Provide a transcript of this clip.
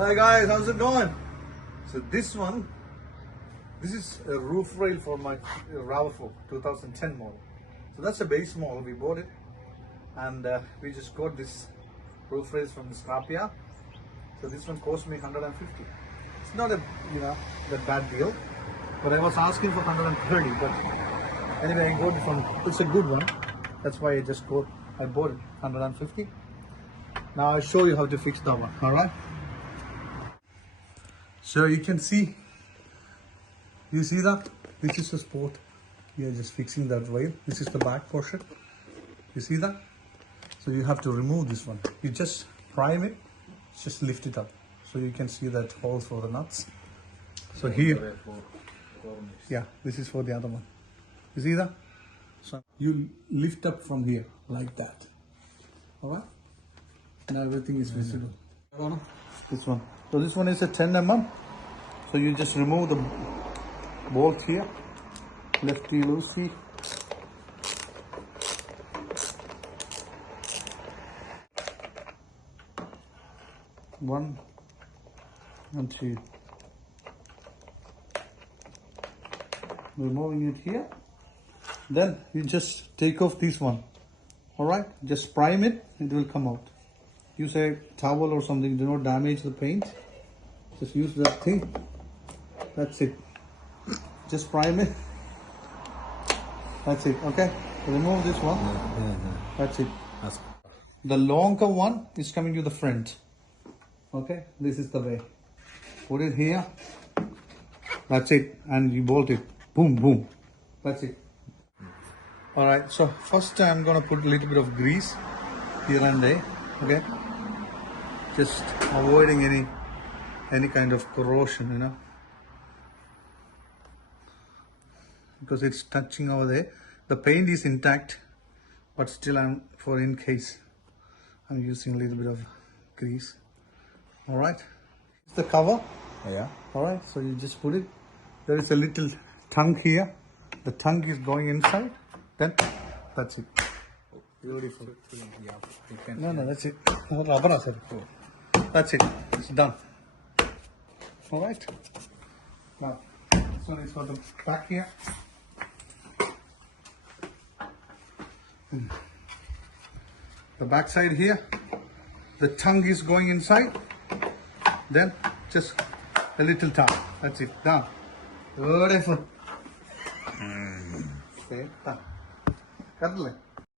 Hi guys, how's it going? So this is a roof rail for my RAV4 2010 model. So that's a base model, we bought it and we just got this roof rails from the scrapyard. So this one cost me 150. It's not a that bad deal, but I was asking for 130. But anyway, I got this one. It's a good one. That's why I bought it 150. Now I'll show you how to fix that one. All right. So you can see. You see that? This is the sport. We are just fixing that rail. This is the back portion. You see that? So you have to remove this one. You just prime it. Just lift it up. So you can see that hole for the nuts. So here, yeah, this is for the other one. You see that? So you lift up from here like that. All right. Now everything is visible. This one. So this one is a 10 mm. So you just remove the bolt here. Lefty loosey. One and two. Removing it here. Then you just take off this one. Alright, just prime it, it will come out. Use a towel or something, do not damage the paint. Just use that thing. That's it. Just prime it. That's it, okay? Remove this one. That's it. The longer one is coming to the front. Okay, this is the way. Put it here. That's it. And you bolt it. Boom, boom. That's it. Alright, so first I'm gonna put a little bit of grease here and there. Okay. Just avoiding any kind of corrosion, because it's touching over there. The paint is intact, but still in case I'm using a little bit of grease. All right, it's the cover. Yeah. All right, so you just put it. There is a little tongue here. The tongue is going inside. Then that's it. Beautiful. Yeah, you can. No, that's it. That's it. It's done. All right. Now, this one is for the back here. The back side here. The tongue is going inside. Then just a little tongue. That's it. Done. Beautiful. Okay, done. Cut it.